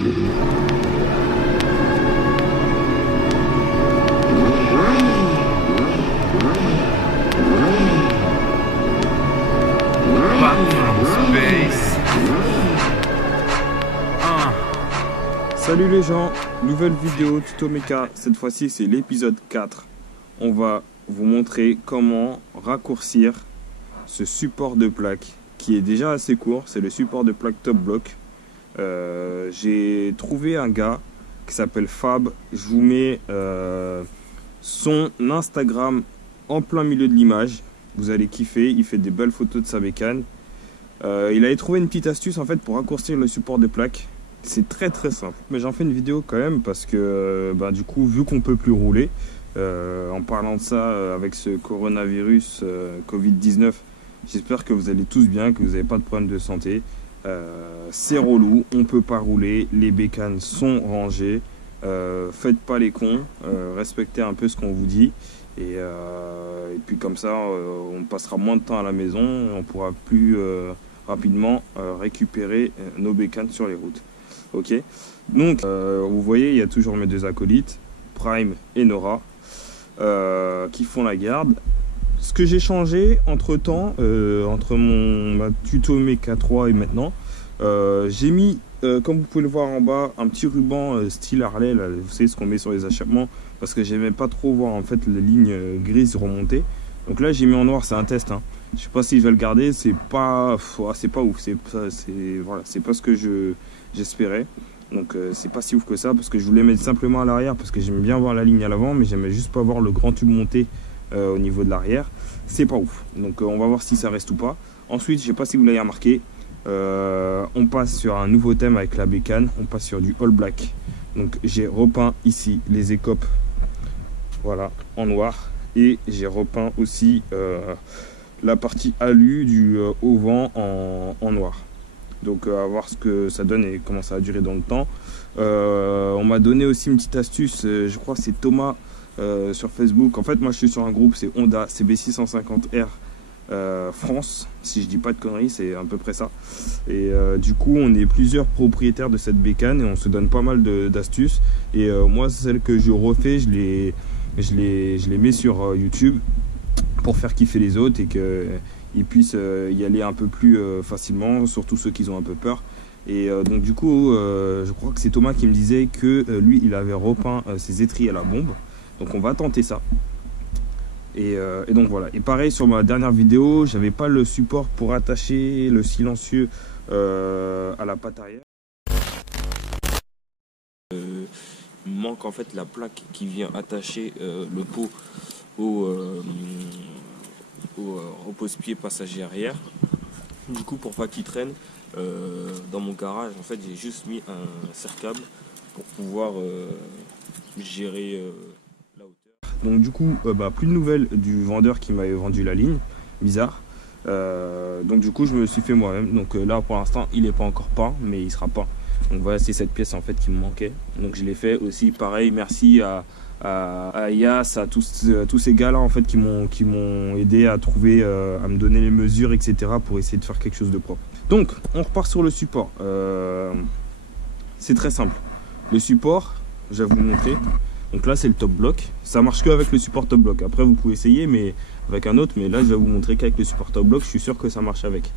Salut les gens, nouvelle vidéo tuto méca, cette fois-ci c'est l'épisode 4. On va vous montrer comment raccourcir ce support de plaque qui est déjà assez court, c'est le support de plaque top block. J'ai trouvé un gars qui s'appelle Fab, je vous mets son Instagram en plein milieu de l'image, vous allez kiffer, il fait des belles photos de sa bécane. Il avait trouvé une petite astuce en fait pour raccourcir le support de plaque. C'est très simple, mais j'en fais une vidéo quand même parce que du coup vu qu'on peut plus rouler, en parlant de ça avec ce coronavirus Covid-19, j'espère que vous allez tous bien, que vous n'avez pas de problème de santé. C'est relou, on peut pas rouler, les bécanes sont rangées, faites pas les cons, respectez un peu ce qu'on vous dit et puis comme ça on passera moins de temps à la maison et on pourra plus rapidement récupérer nos bécanes sur les routes. Ok, donc vous voyez il y a toujours mes deux acolytes Prime et Nora qui font la garde. Ce que j'ai changé entre temps entre ma tuto méca 3 et maintenant, j'ai mis comme vous pouvez le voir en bas un petit ruban style Harley là, vous savez ce qu'on met sur les échappements, parce que j'aimais pas trop voir en fait les lignes grises remonter. Donc là j'ai mis en noir, c'est un test hein. Je sais pas si je vais le garder, c'est pas ouf, c'est voilà, c'est pas ce que j'espérais. Donc c'est pas si ouf que ça, parce que je voulais mettre simplement à l'arrière parce que j'aime bien voir la ligne à l'avant, mais j'aimais juste pas voir le grand tube monter au niveau de l'arrière. C'est pas ouf, donc on va voir si ça reste ou pas. Ensuite, je sais pas si vous l'avez remarqué, on passe sur un nouveau thème avec la bécane, on passe sur du all black. Donc j'ai repeint ici les écopes, voilà, en noir, et j'ai repeint aussi la partie alu du haut vent en noir. Donc à voir ce que ça donne et comment ça va durer dans le temps. On m'a donné aussi une petite astuce, je crois que c'est Thomas sur Facebook. En fait moi je suis sur un groupe, c'est Honda CB650R France, si je dis pas de conneries, c'est à peu près ça. Et du coup on est plusieurs propriétaires de cette bécane et on se donne pas mal d'astuces. Et moi celles que je refais, je les mets sur YouTube pour faire kiffer les autres et qu'ils puissent y aller un peu plus facilement, surtout ceux qui ont un peu peur. Et donc du coup je crois que c'est Thomas qui me disait que lui il avait repeint ses étriers à la bombe, donc on va tenter ça. Et donc voilà, et pareil sur ma dernière vidéo j'avais pas le support pour attacher le silencieux à la patte arrière. Il manque en fait la plaque qui vient attacher le pot au repose-pied passager arrière. Du coup pour pas qu'il traîne dans mon garage, en fait j'ai juste mis un serre-câble pour pouvoir gérer la hauteur. Donc du coup plus de nouvelles du vendeur qui m'avait vendu la ligne, bizarre. Donc du coup je me le suis fait moi-même. Donc là pour l'instant il n'est pas encore peint, mais il sera peint. Donc voilà, c'est cette pièce en fait qui me manquait, donc je l'ai fait aussi. Pareil, merci à Yas, à tous ces gars là en fait qui m'ont aidé à trouver, à me donner les mesures etc pour essayer de faire quelque chose de propre. Donc on repart sur le support. C'est très simple, le support je vais vous montrer. Donc là c'est le top block, ça marche que avec le support top block. Après vous pouvez essayer mais avec un autre, mais là je vais vous montrer qu'avec le support top block je suis sûr que ça marche avec.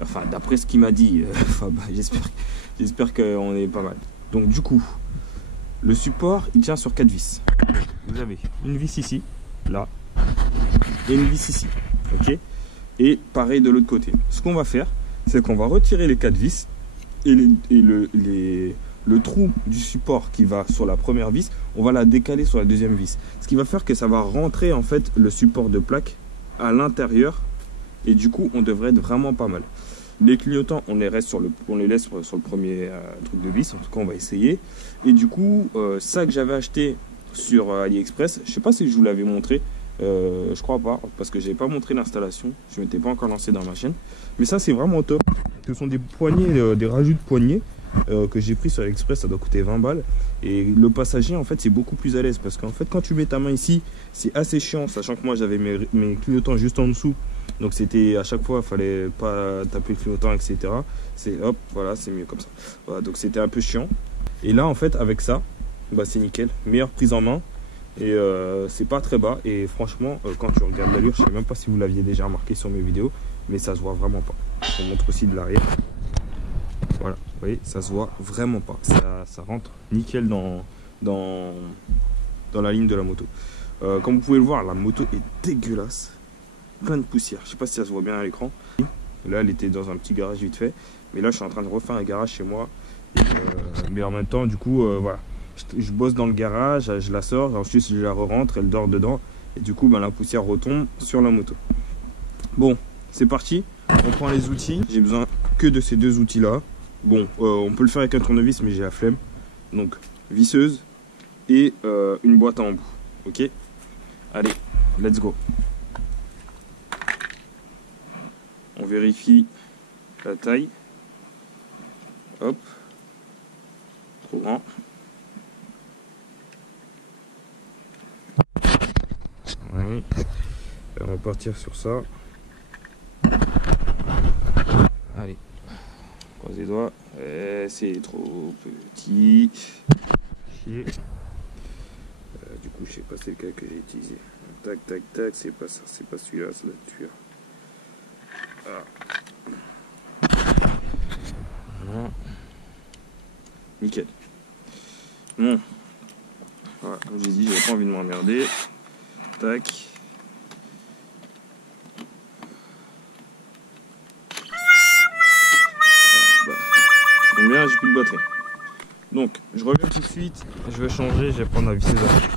Enfin d'après ce qu'il m'a dit, j'espère qu'on est pas mal. Donc du coup le support il tient sur 4 vis. Vous avez une vis ici, là, et une vis ici, ok. Et pareil de l'autre côté. Ce qu'on va faire, c'est qu'on va retirer les 4 vis et le trou du support qui va sur la première vis, on va la décaler sur la deuxième vis. Ce qui va faire que ça va rentrer en fait le support de plaque à l'intérieur et du coup on devrait être vraiment pas mal. Les clignotants on les laisse sur le premier truc de vis, en tout cas on va essayer. Et du coup ça que j'avais acheté sur AliExpress, je sais pas si je vous l'avais montré, je crois pas parce que j'ai pas montré l'installation, je m'étais pas encore lancé dans ma chaîne, mais ça c'est vraiment top. Ce sont des poignées, des rajouts de poignées que j'ai pris sur AliExpress, ça doit coûter 20 balles. Et le passager en fait c'est beaucoup plus à l'aise parce qu'en fait quand tu mets ta main ici c'est assez chiant, sachant que moi j'avais mes clignotants juste en dessous, donc c'était à chaque fois il fallait pas taper le clignotant etc. C'est hop, voilà, c'est mieux comme ça. Voilà, donc c'était un peu chiant. Et là en fait avec ça, bah, c'est nickel, meilleure prise en main. Et c'est pas très bas. Et franchement, quand tu regardes l'allure, je sais même pas si vous l'aviez déjà remarqué sur mes vidéos, mais ça se voit vraiment pas. Je vous montre aussi de l'arrière. Voilà, vous voyez, ça se voit vraiment pas. Ça rentre nickel dans la ligne de la moto. Comme vous pouvez le voir, la moto est dégueulasse. Plein de poussière. Je sais pas si ça se voit bien à l'écran. Là, elle était dans un petit garage vite fait. Mais là, je suis en train de refaire un garage chez moi. Mais en même temps, du coup, voilà. Je bosse dans le garage, je la sors, ensuite je la re-rentre, elle dort dedans. Et du coup, ben, la poussière retombe sur la moto. Bon, c'est parti. On prend les outils. J'ai besoin que de ces deux outils-là. Bon, on peut le faire avec un tournevis, mais j'ai la flemme. Donc, visseuse et une boîte à embout. Ok? Allez, let's go. On vérifie la taille. Hop. Trop grand. Oui. On va partir sur ça. Allez. Croise les doigts. C'est trop petit. Chier. Du coup, je sais pas c'est lequel que j'ai utilisé. Tac, tac, tac. C'est pas ça. C'est pas celui-là. C'est la tueur. Voilà. Nickel. Bon. Voilà, comme j'ai dit, j'avais pas envie de m'emmerder. Tac. Bah, ça tombe bien, j'ai plus de batterie. Donc, je reviens tout de suite. Je vais changer, je vais prendre la visseuse à sucre.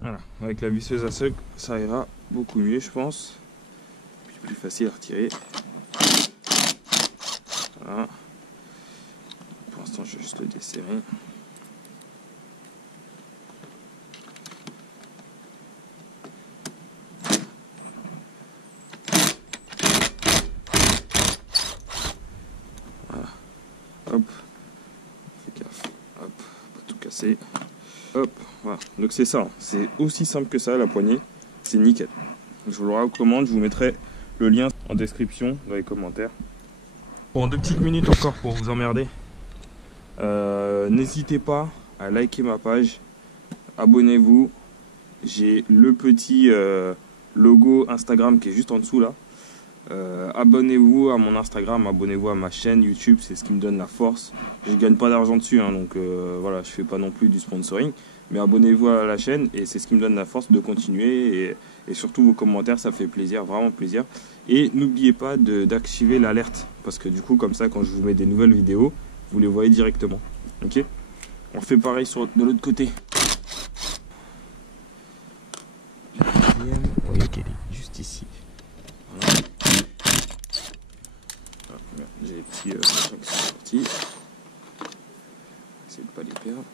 Voilà, avec la visseuse à sucre, ça ira beaucoup mieux, je pense. Puis plus facile à retirer. Voilà. Pour l'instant, je vais juste le desserrer. Voilà. Hop. Fais gaffe. Hop. Pas tout casser. Hop. Voilà. Donc c'est ça. C'est aussi simple que ça, la poignée. C'est nickel. Je vous le recommande. Je vous mettrai le lien en description dans les commentaires. Bon, 2 petites minutes encore pour vous emmerder. N'hésitez pas à liker ma page, abonnez-vous. J'ai le petit logo Instagram qui est juste en dessous là. Abonnez-vous à mon Instagram, abonnez-vous à ma chaîne YouTube, c'est ce qui me donne la force. Je gagne pas d'argent dessus, hein, donc voilà, je fais pas non plus du sponsoring. Mais abonnez-vous à la chaîne et c'est ce qui me donne la force de continuer. Et surtout vos commentaires, ça fait plaisir, vraiment plaisir. Et n'oubliez pas d'activer l'alerte, parce que du coup, comme ça, quand je vous mets des nouvelles vidéos, vous les voyez directement. Ok? On fait pareil de l'autre côté. La deuxième, vous voyez qu'elle est juste ici. Voilà. Ah, j'ai les petits machins qui sont sortis. Essayez de pas les perdre.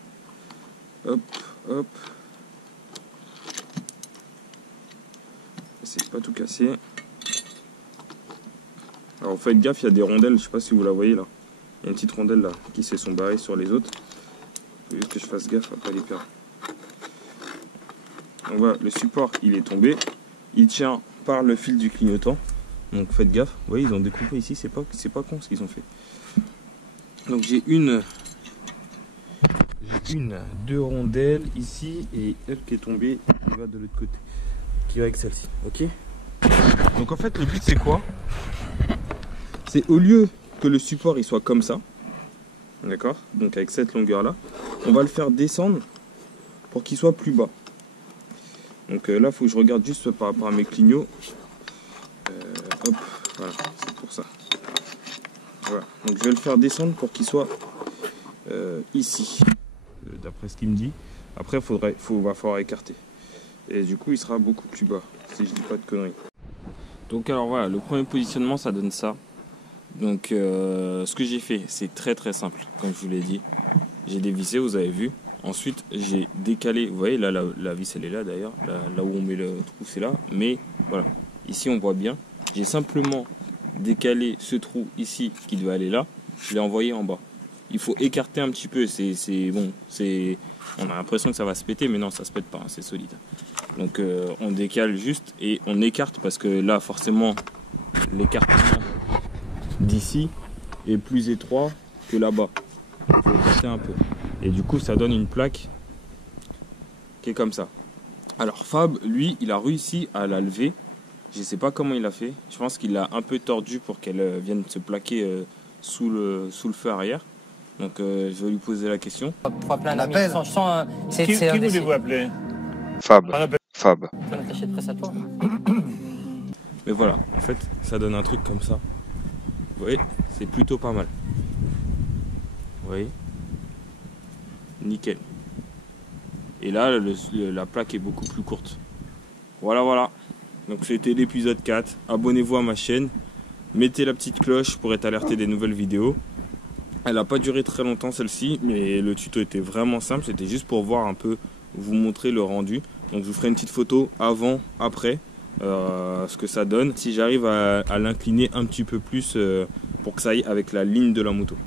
Hop, hop. Essayez de pas tout casser. Alors faites gaffe, il y a des rondelles, je sais pas si vous la voyez là. Il y a une petite rondelle là qui se sont barrées sur les autres. Il faut juste que je fasse gaffe à pas les perdre. Donc voilà, le support il est tombé. Il tient par le fil du clignotant. Donc faites gaffe. Vous voyez, ils ont découpé ici, c'est pas con ce qu'ils ont fait. Donc j'ai deux rondelles ici et elle qui est tombée, qui va de l'autre côté. Qui va avec celle-ci, ok? Donc en fait le but c'est quoi? C'est au lieu que le support il soit comme ça, d'accord? Donc avec cette longueur là, on va le faire descendre pour qu'il soit plus bas. Donc là il faut que je regarde juste par rapport à mes clignots. Hop, voilà, c'est pour ça. Voilà, donc je vais le faire descendre pour qu'il soit ici, d'après ce qu'il me dit. Après va falloir écarter. Et du coup il sera beaucoup plus bas, si je dis pas de conneries. Donc alors voilà, le premier positionnement ça donne ça. Donc ce que j'ai fait, c'est très simple, comme je vous l'ai dit. J'ai dévissé, vous avez vu. Ensuite j'ai décalé, vous voyez là la vis elle est là d'ailleurs, là où on met le trou c'est là. Mais voilà, ici on voit bien. J'ai simplement décalé ce trou ici qui doit aller là, je l'ai envoyé en bas. Il faut écarter un petit peu, on a l'impression que ça va se péter, mais non ça se pète pas, hein, c'est solide. Donc on décale juste et on écarte parce que là forcément l'écartement d'ici est plus étroit que là-bas. Il faut écarter un peu. Et du coup, ça donne une plaque qui est comme ça. Alors Fab, lui, il a réussi à la lever. Je ne sais pas comment il a fait. Je pense qu'il l'a un peu tordu pour qu'elle vienne se plaquer sous le feu arrière. Donc je vais lui poser la question. Pour appeler un ami, Qui voulez-vous appeler? Fab. Fab. Mais voilà, en fait, ça donne un truc comme ça. Vous voyez, c'est plutôt pas mal. Vous voyez? Nickel. Et là, la plaque est beaucoup plus courte. Voilà, voilà. Donc c'était l'épisode 4. Abonnez-vous à ma chaîne. Mettez la petite cloche pour être alerté des nouvelles vidéos. Elle n'a pas duré très longtemps celle-ci, mais le tuto était vraiment simple. C'était juste pour voir un peu, vous montrer le rendu. Donc je vous ferai une petite photo avant, après, ce que ça donne. Si j'arrive à l'incliner un petit peu plus pour que ça aille avec la ligne de la moto.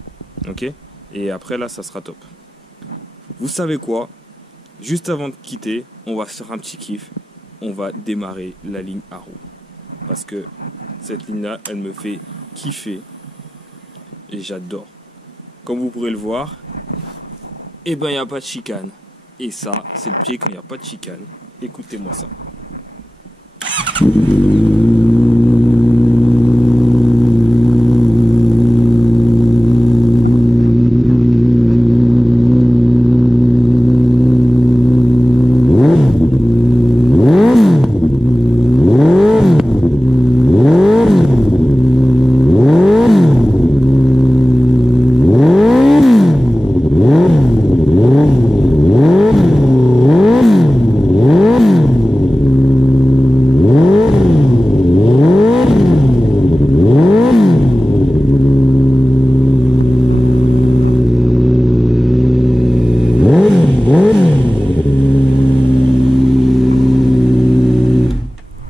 Ok? Et après là, ça sera top. Vous savez quoi? Juste avant de quitter, on va faire un petit kiff. On va démarrer la ligne à roue. Parce que cette ligne-là, elle me fait kiffer. Et j'adore. Comme vous pourrez le voir, eh ben il n'y a pas de chicane. Et ça, c'est le pied quand il n'y a pas de chicane. Écoutez-moi ça.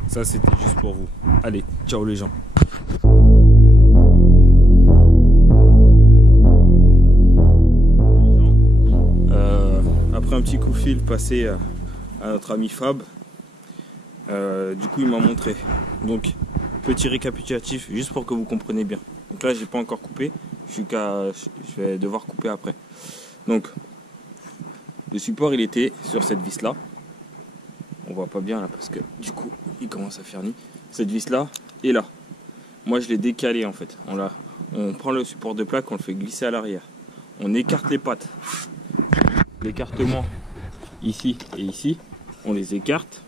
Ça, c'était juste pour vous. Allez, ciao les gens. Après un petit coup de fil passé à notre ami Fab, du coup il m'a montré. Donc, petit récapitulatif, juste pour que vous compreniez bien. Donc là, j'ai pas encore coupé. Je vais devoir couper après. Donc, le support, il était sur cette vis là. On voit pas bien là parce que du coup il commence à faire nuit. Cette vis là et là. Moi je l'ai décalé en fait. On prend le support de plaque, on le fait glisser à l'arrière. On écarte les pattes. L'écartement ici et ici, on les écarte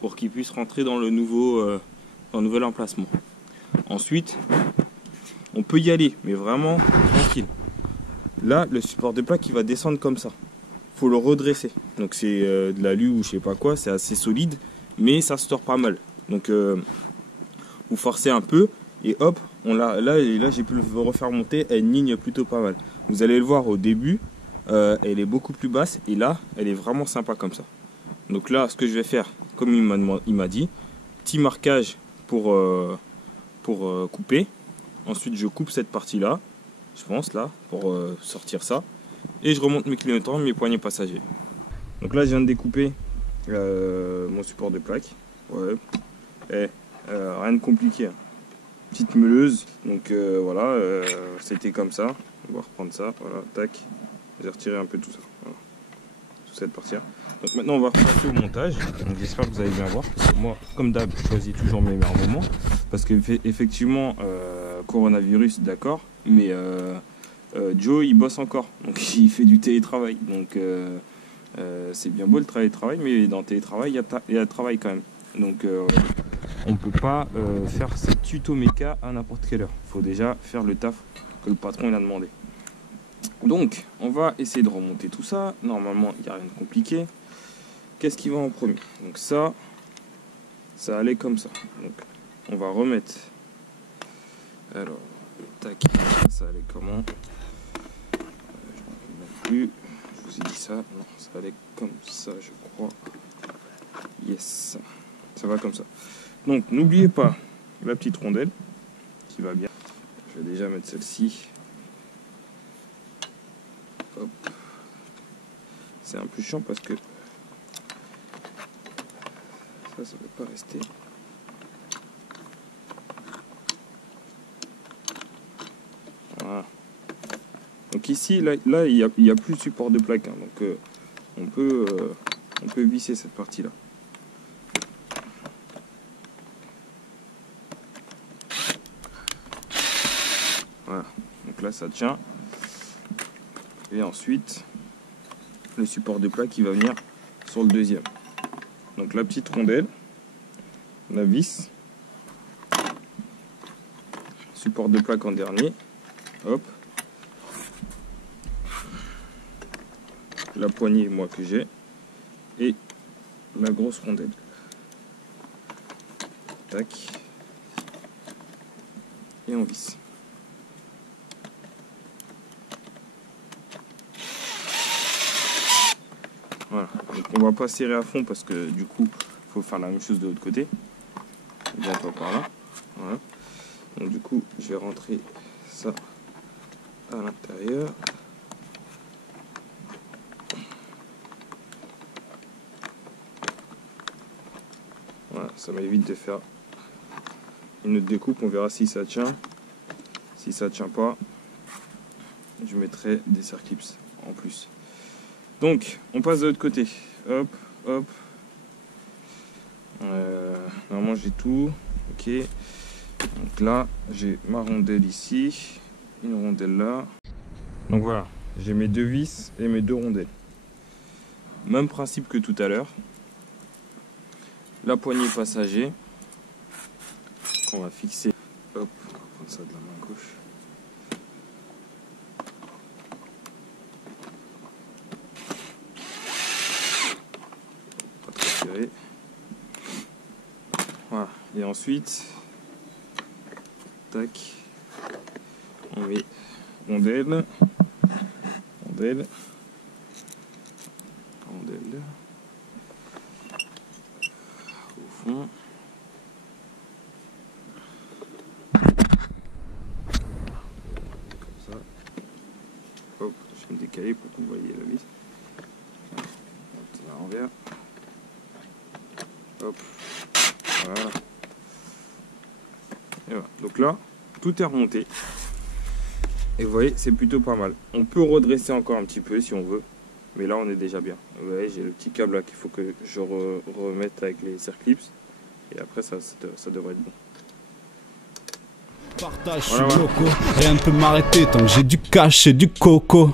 pour qu'ils puissent rentrer dans le nouvel emplacement. Ensuite, on peut y aller, mais vraiment tranquille. Là, le support de plaque il va descendre comme ça. Faut le redresser. Donc c'est de l'alu ou je sais pas quoi, c'est assez solide, mais ça se tord pas mal. Donc vous forcez un peu et hop, là j'ai pu le refaire monter à une ligne plutôt pas mal. Vous allez le voir au début, elle est beaucoup plus basse et là, elle est vraiment sympa comme ça. Donc là, ce que je vais faire, comme il m'a dit, petit marquage pour couper. Ensuite, je coupe cette partie-là, je pense là, pour sortir ça. Et je remonte mes clignotants, mes poignées passagers. Donc là, je viens de découper mon support de plaque. Ouais. Et, rien de compliqué. Hein. Petite meuleuse. Donc voilà, c'était comme ça. On va reprendre ça. Voilà, tac. J'ai retiré un peu tout ça. Voilà. Toute cette partie-là. Donc maintenant, on va repasser au montage. Donc j'espère que vous allez bien voir. Parce que moi, comme d'hab, je choisis toujours mes meilleurs moments. Parce que effectivement, coronavirus, d'accord. Mais Joe il bosse encore, donc il fait du télétravail, donc c'est bien beau le télétravail, mais dans le télétravail il y a travail quand même, donc on peut pas faire ces tutos méca à n'importe quelle heure, il faut déjà faire le taf que le patron il a demandé. Donc on va essayer de remonter tout ça, normalement il n'y a rien de compliqué. Qu'est-ce qui va en premier? Donc ça allait comme ça, donc on va remettre, alors tac, ça allait comment? Je vous ai dit ça, non, ça allait comme ça, je crois. Yes, ça va comme ça. Donc, n'oubliez pas la petite rondelle qui va bien. Je vais déjà mettre celle-ci. Hop. C'est un peu chiant parce que ça ne va pas rester. Voilà. Donc Donc ici, là il y a plus de support de plaque, hein, donc on peut visser cette partie-là. Voilà, donc là ça tient. Et ensuite, le support de plaque qui va venir sur le deuxième. Donc la petite rondelle, la vis, support de plaque en dernier, hop, la poignée moi que j'ai, et la grosse rondelle. Tac. Et on visse. Voilà, donc on va pas serrer à fond parce que du coup il faut faire la même chose de l'autre côté. Bientôt par là. Voilà. Donc du coup je vais rentrer ça à l'intérieur. Voilà, ça m'évite de faire une autre découpe, on verra si ça tient. Si ça tient pas, je mettrai des circlips en plus. Donc, on passe de l'autre côté. Hop, hop. Normalement, j'ai tout. Ok. Donc là, j'ai ma rondelle ici. Une rondelle là. Donc voilà, j'ai mes deux vis et mes deux rondelles. Même principe que tout à l'heure. La poignée passager. Qu'on va fixer. Hop, on va prendre ça de la main gauche. Voilà, et ensuite, tac, on met rondelle, rondelle, rondelle, au fond. Comme ça. Hop, je vais me décaler pour que vous voyez la vis. À l'envers. Hop. Voilà. Et voilà. Donc là, tout est remonté. Et vous voyez, c'est plutôt pas mal. On peut redresser encore un petit peu si on veut. Mais là, on est déjà bien. Vous voyez, j'ai le petit câble là qu'il faut que je remette avec les circlips. Et après, ça devrait être bon. Partage, voilà, je suis loco. Rien ne peut m'arrêter tant que j'ai du cash et du coco.